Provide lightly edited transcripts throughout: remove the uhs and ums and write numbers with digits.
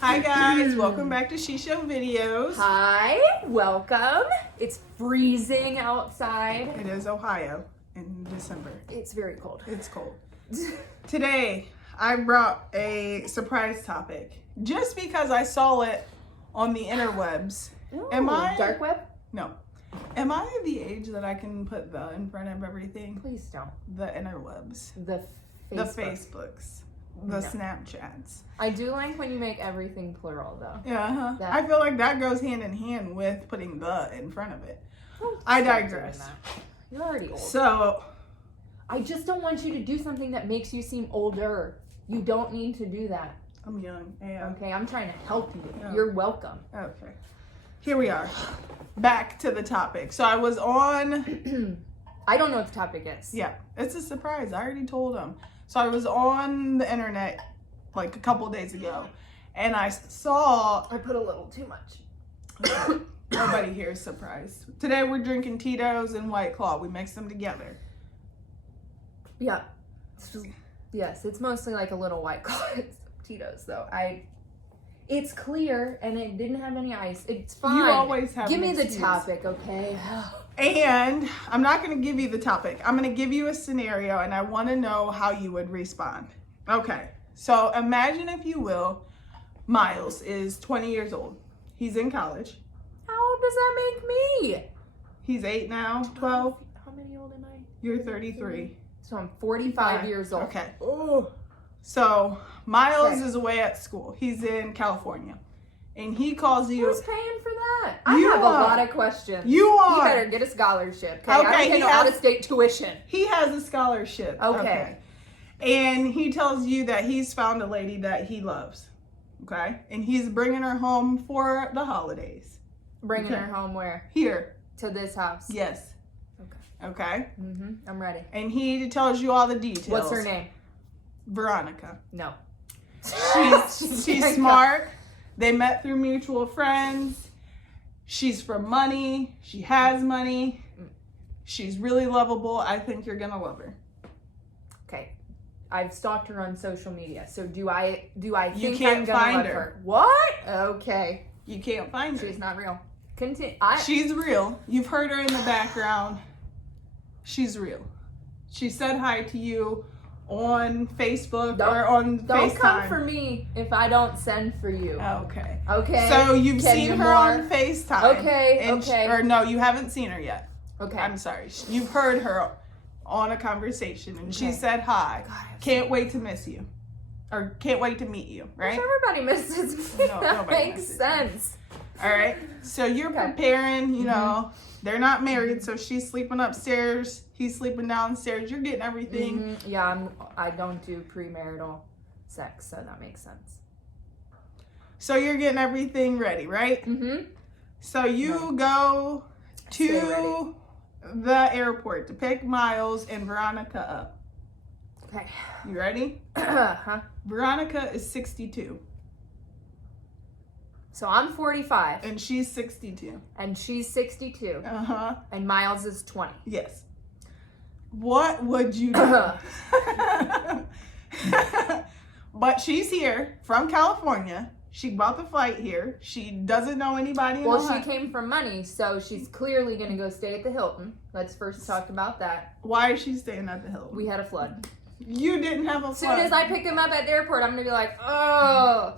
Hi guys, welcome back to She Show Videos. Hi, welcome. It's freezing outside. It is Ohio in December. It's very cold. It's cold. Today, I brought a surprise topic just because I saw it on the interwebs. Ooh, Am I? dark web? No. Am I the age that I can put the in front of everything? Please don't. The interwebs. The The Facebooks. The No. Snapchats. I do like when you make everything plural though. Yeah, That- I feel like that goes hand in hand with putting the in front of it. Oh, I stop digress. doing that. You're already old. So, I just don't want you to do something that makes you seem older. You don't need to do that. I'm young. Yeah. Okay, I'm trying to help you. Yeah. You're welcome. Okay. Here we are. Back to the topic. So I was on, I don't know what the topic is. yeah, it's a surprise. I already told them. So I was on the internet like a couple days ago and I saw, I put a little too much. nobody here is surprised. Today we're drinking Tito's and White Claw. We mix them together. Yeah. It's just, yes, it's mostly like a little White Claw. It's Tito's though. It's clear and it didn't have any ice. It's fine. You always have Give an me the excuse. topic, okay? And I'm not going to give you the topic. I'm going to give you a scenario and I want to know how you would respond. Okay. So imagine, if you will, Miles is 20 years old. He's in college. How old does that make me? He's 8 now, 12. How many old am I? You're 33. So I'm 45 years old. Okay. Oh. So Miles Okay. is away at school. He's in California. And he calls you. Who's paying for that? I You have are. a lot of questions. You You are. better get a scholarship, okay? I Okay, don't he get no has- out-of-state tuition. He has a scholarship. Okay. And he tells you that he's found a lady that he loves. Okay. And he's bringing her home for the holidays. Bringing Okay. her home where? Here. To this house. Yes. Okay. Okay. I'm ready. And he tells you all the details. What's her name? Veronica. No. She's smart. They met through mutual friends. She's from money. She has money. She's really lovable. I think you're gonna love her. Okay. I've stalked her on social media. So do I think can't I'm gonna find love her. her? What? Okay. You can't find her. She's not real. Continue. She's real. You've heard her in the background. She's real. She said hi to you on Facebook or on Don't FaceTime. come for me if I don't send for you. Okay. Okay. So you've Can seen you her more? on FaceTime. Okay, and okay. or no, you haven't seen her yet. Okay. I'm sorry. You've heard her on a conversation and she Okay. said hi. God, I've Can't wait to miss you. Or can't wait to meet you, right? Everybody misses me. No, That nobody makes misses you. sense. All right. So you're Okay. preparing, you know, they're not married, so she's sleeping upstairs, he's sleeping downstairs. You're getting everything. Yeah, I don't do premarital sex, so that makes sense. So you're getting everything ready, right? Mm-hmm. So you Right. go Stay to the airport to pick Miles and Veronica up. Okay. You ready? Huh? Veronica is 62 So I'm 45 and she's 62. and she's 62 Uh-huh. and Miles is 20. Yes. What would you do? But she's here from California. She bought the flight here. She doesn't know anybody in Well, she Ohio. came from money, so she's clearly going to go stay at the Hilton. Let's first talk about that. Why is she staying at the Hilton? We had a flood. You didn't have a As soon flight. as I pick him up at the airport, I'm going to be like, oh,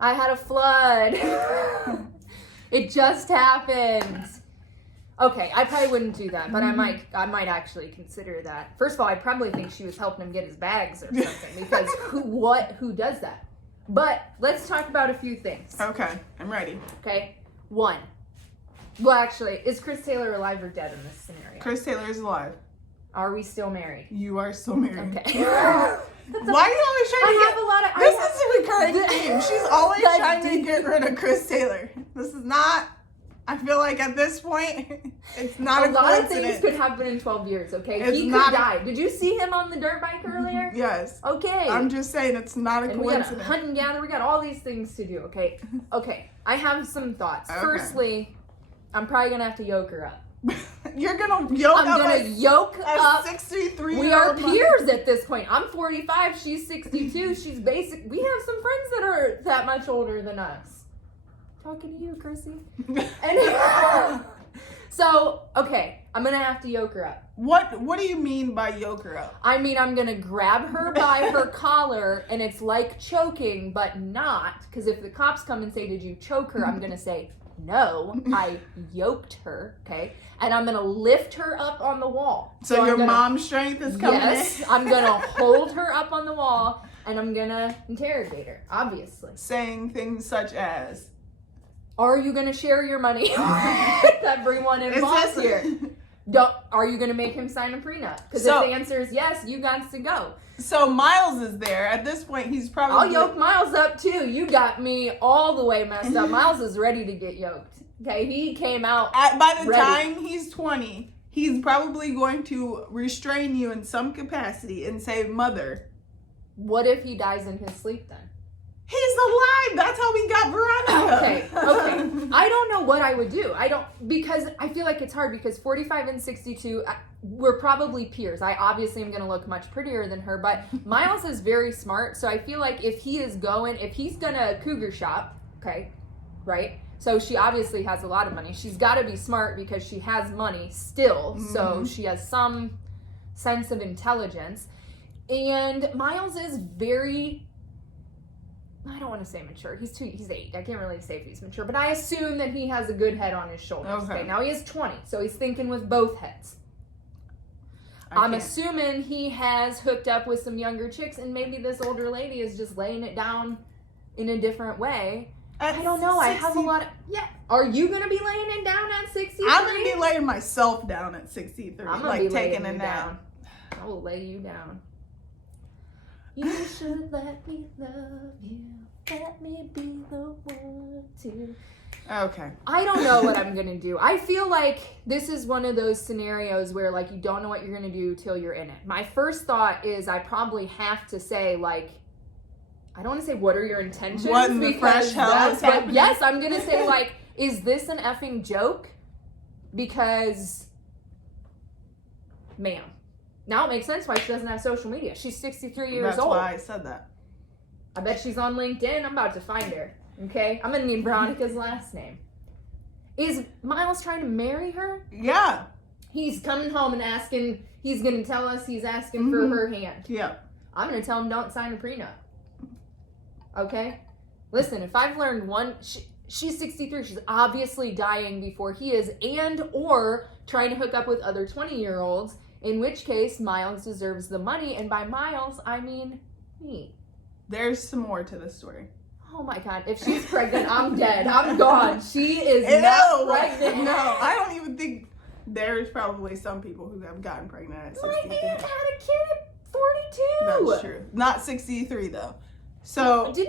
I had a flood. It just happened. Okay, I probably wouldn't do that, but I might actually consider that. First of all, I probably think she was helping him get his bags or something because who does that? But let's talk about a few things. Okay, I'm ready. Okay, one. Well, actually, is Chris Taylor alive or dead in this scenario? Chris Taylor is alive. Are we still married? You are still married. Okay. Why are you always trying to I get... have a lot of. This is a recurring theme. She's always That- trying to get rid of Chris Taylor. This is not... I feel like at this point, it's not a lot of coincidence. things could happen in 12 years, okay? It's He not could a- die. Did you see him on the dirt bike earlier? Yes. Okay. I'm just saying it's not a and we got to coincidence. hunt and gather. We got all these things to do, okay? Okay. I have some thoughts. Okay. Firstly, I'm probably going to have to yoke her up. You're gonna yoke I'm up going to yoke a up. 63 We are peers at this point. I'm 45. She's 62. She's basic. We have some friends that much older than us. Talking to you, Chrissy. And so, okay, I'm gonna have to yoke her up. What do you mean by yoke her up? I mean, I'm gonna grab her by her collar, and it's like choking, but not. Because if the cops come and say, "Did you choke her?" I'm gonna say, "No, I yoked her." Okay, and I'm gonna lift her up on the wall. So your mom's strength is coming Yes, in? I'm gonna hold her up on the wall, and I'm gonna interrogate her. Obviously. Saying things such as, Are you gonna share your money with everyone involved here? Are you gonna make him sign a prenup? Because So- if the answer is yes, you got to go. So Miles is there. At this point, he's probably... I'll yoke Miles up too. You got me all the way messed up. Miles is ready to get yoked. Okay, he came out. By the ready. time he's 20, he's probably going to restrain you in some capacity and say, "Mother." What if he dies in his sleep then? He's alive. That's how we got Veronica. Okay. I don't know what I would do. Because I feel like it's hard because 45 and 62, we're probably peers. I obviously am going to look much prettier than her, but Miles is very smart. So I feel like if he's going to cougar shop, okay, right? So she obviously has a lot of money. She's got to be smart because she has money still. So she has some sense of intelligence. And Miles is very... I don't want to say mature. He's 8. I can't really say if he's mature, but I assume that he has a good head on his shoulders. Okay. Now he is 20, so he's thinking with both heads. I'm assuming he has hooked up with some younger chicks, and maybe this older lady is just laying it down in a different way. I don't know. I have a lot of... Yeah. Are you going to be laying it down at 63? I'm going to be laying myself down at 63. I'm like going to be taking laying a you nap. down. I will lay you down. You should let me love you. Let me be the one to... Okay. I don't know what I'm gonna do. I feel like this is one of those scenarios where like you don't know what you're gonna do till you're in it. My first thought is I probably have to say like, I don't want to say what are your intentions, What in the fresh hell is but happening? yes, I'm gonna say like, is this an effing joke? Because, ma'am, now it makes sense why she doesn't have social media. She's 63 years That's old. why I said that. I bet she's on LinkedIn. I'm about to find her. Okay? I'm gonna need Veronica's last name. Is Miles trying to marry her? Yeah. He's coming home and asking, he's gonna tell us he's asking for her hand. Yeah. I'm gonna tell him don't sign a prenup. Okay? Listen, if I've learned one, she's 63. She's obviously dying before he is, and or trying to hook up with other 20-year-olds, in which case Miles deserves the money. And by Miles, I mean me. There's some more to the story. Oh my God, if she's pregnant, I'm dead. I'm gone. She is Ew. not pregnant. No, I don't even think there's probably some people who have gotten pregnant at My 63. aunt had a kid at 42. That's true. Not 63 though. So Wasn't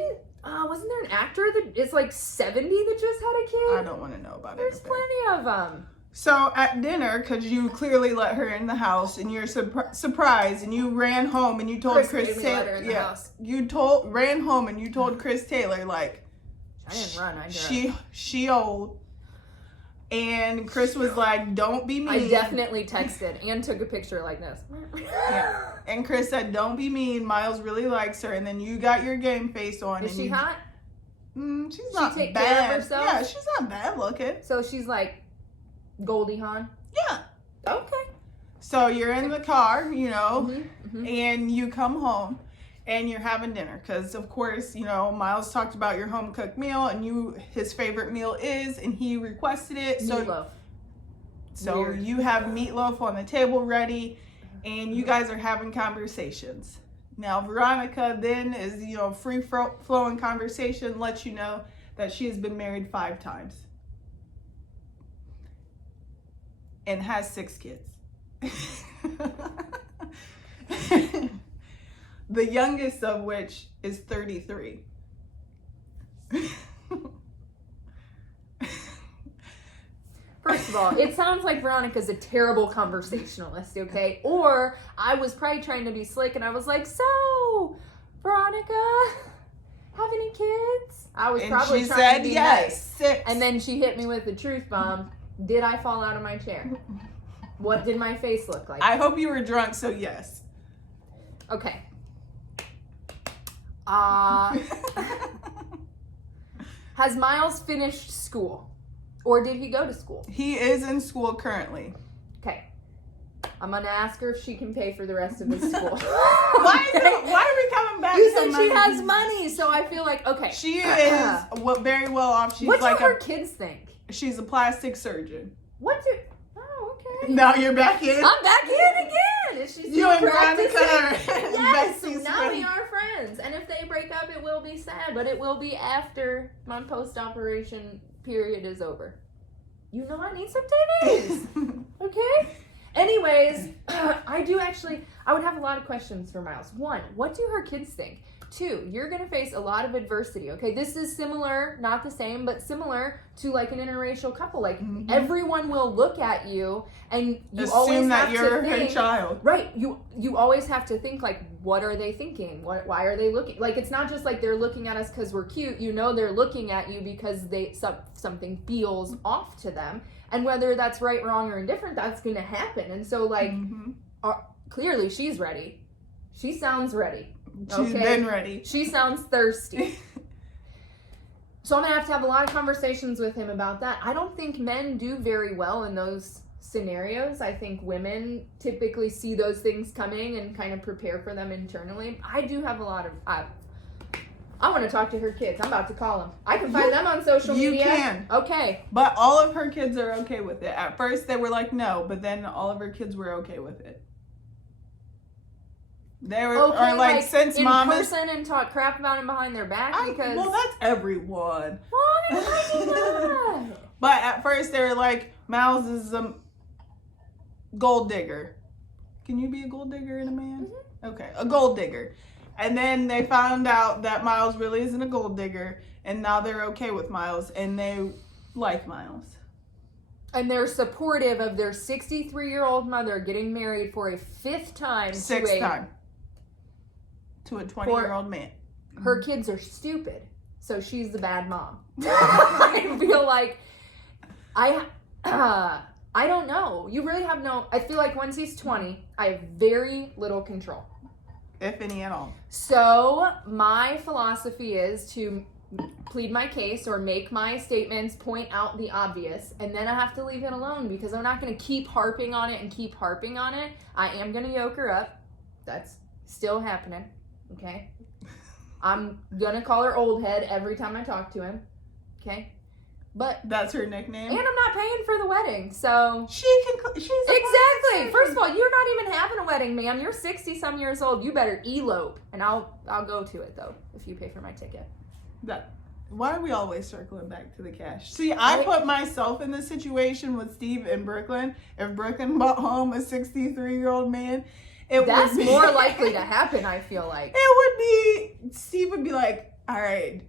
there an actor that is like 70 that just had a kid? I don't want to know about it. There's plenty of them. So at dinner, because you clearly let her in the house and you're surprised and you ran home and you told Chris made me let her Taylor. in the house. You ran home and you told Chris Taylor like I didn't run. I drove. she old. And Chris was like, "Don't be mean." I definitely texted and took a picture like this. Yeah. And Chris said, "Don't be mean. Miles really likes her." And then you got your game face on. Is and she you, hot? She's not take bad. care of herself? Yeah, she's not bad looking. So she's like Goldie Hawn. Yeah. Okay. So you're in the car, Mm-hmm. and you come home and you're having dinner because, of course, Miles talked about your home cooked meal and his favorite meal is, and he requested it. Meatloaf. So Weird. you have meatloaf on the table ready and you guys are having conversations. Now, Veronica then is, free flowing conversation, lets you know that she has been married 5 times and has 6 kids. The youngest of which is 33. First of all, it sounds like Veronica's a terrible conversationalist, okay? Or I was probably trying to be slick and I was like, so, Veronica, have any kids? I was probably she trying said to be yes, nice. 6. And then she hit me with the truth bomb. Did I fall out of my chair? What did my face look like? I hope you were drunk, so yes. Okay. Has Miles finished school? Or did he go to school? He is in school currently. Okay. I'm going to ask her if she can pay for the rest of his school. Why are we coming back You to said money? she has money, so I feel like, okay. She is very well off. She's What do like her kids think? she's a plastic surgeon. Oh, okay. Now you're back in. I'm back in again. Is she still You and practicing? Veronica are Yes, so besties now friends. we are friends. And if they break up, it will be sad, but it will be after my post-operation period is over. You know I need some days. Okay? Anyways, I would have a lot of questions for Miles. One, what do her kids think? Two, you're going to face a lot of adversity, okay? This is similar, not the same, but similar to like an interracial couple. Like everyone will look at you and you always assume that have you're to her think, child. right, you always have to think like, what are they thinking? Why are they looking? Like, it's not just like they're looking at us because we're cute. You know they're looking at you because something feels off to them. And whether that's right, wrong, or indifferent, that's going to happen. And so, like, clearly she's ready. She sounds ready. She's been ready. She sounds thirsty. So I'm going to have a lot of conversations with him about that. I don't think men do very well in those scenarios. I think women typically see those things coming and kind of prepare for them internally. I do have a lot of... I want to talk to her kids. I'm about to call them. I can find them on social media. You can. Okay. But all of her kids are okay with it. At first they were like, no, but then all of her kids were okay with it. They were Okay, or like since in mom is person and talk crap about him behind their back because... well, that's everyone. Why? But at first they were like, Miles is a gold digger. Can you be a gold digger in a man? Mm-hmm. Okay, a gold digger. And then they found out that Miles really isn't a gold digger, and now they're okay with Miles, and they like Miles. And they're supportive of their 63-year-old mother getting married for a fifth time. Sixth time. To a 20-year-old man. Her kids are stupid, so she's the bad mom. I feel like I don't know. You really have no... I feel like once he's 20, I have very little control. If any at all. So my philosophy is to plead my case or make my statements, point out the obvious, and then I have to leave it alone because I'm not going to keep harping on it and keep harping on it. I am going to yoke her up. That's still happening. Okay? I'm going to call her old head every time I talk to him. Okay? But that's her nickname. And I'm not paying for the wedding, so she's exactly. First of all, you're not even having a wedding, ma'am. You're 60-some years old. You better elope, and I'll go to it though if you pay for my ticket. Why are we always circling back to the cash? See, I put myself in this situation with Steve in Brooklyn. If Brooklyn bought home a 63-year-old man, that's more likely to happen. I feel like Steve would be like, all right,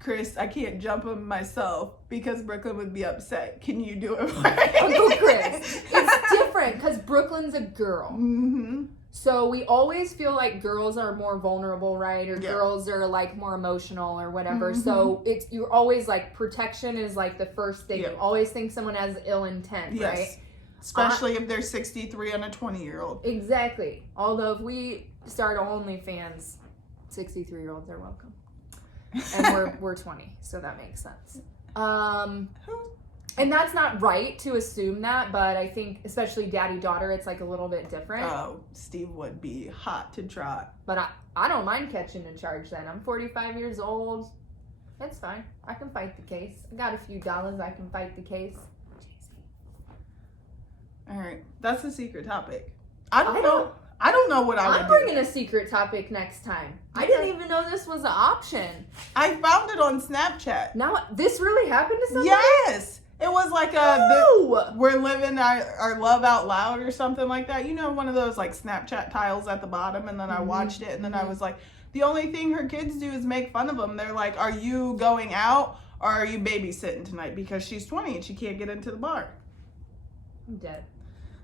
Chris, I can't jump him myself because Brooklyn would be upset. Can you do it for me? Uncle Chris. It's different because Brooklyn's a girl. Mm-hmm. So we always feel like girls are more vulnerable, right? Or girls are like more emotional or whatever. Mm-hmm. So you're always like protection is like the first thing. You always think someone has ill intent, right? Especially if they're 63 and a 20-year-old. Exactly. Although if we start OnlyFans, 63-year-olds are welcome. And we're 20, so that makes sense. And that's not right to assume that, but I think especially daddy-daughter, it's like a little bit different. Oh, Steve would be hot to trot. But I don't mind catching a charge then. I'm 45 years old. That's fine. I can fight the case. I got a few dollars. I can fight the case. All right. That's a secret topic. I don't know what I would do. I'm bringing a secret topic next time. I didn't even know this was an option. I found it on Snapchat. Now, this really happened to somebody? Yes. It was like we're living our love out loud or something like that. You know, one of those like Snapchat tiles at the bottom. And then I watched it and then I was like, the only thing her kids do is make fun of them. They're like, are you going out or are you babysitting tonight? Because she's 20 and she can't get into the bar. I'm dead.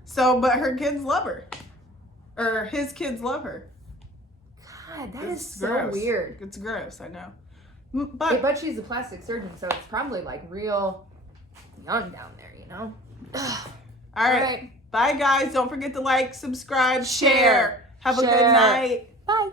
So, but her kids love her. Or his kids love her. God, that is so weird. It's gross, I know. But she's a plastic surgeon, so it's probably like real young down there, you know? All right. Bye, guys. Don't forget to like, subscribe, share. Have a good night. Bye.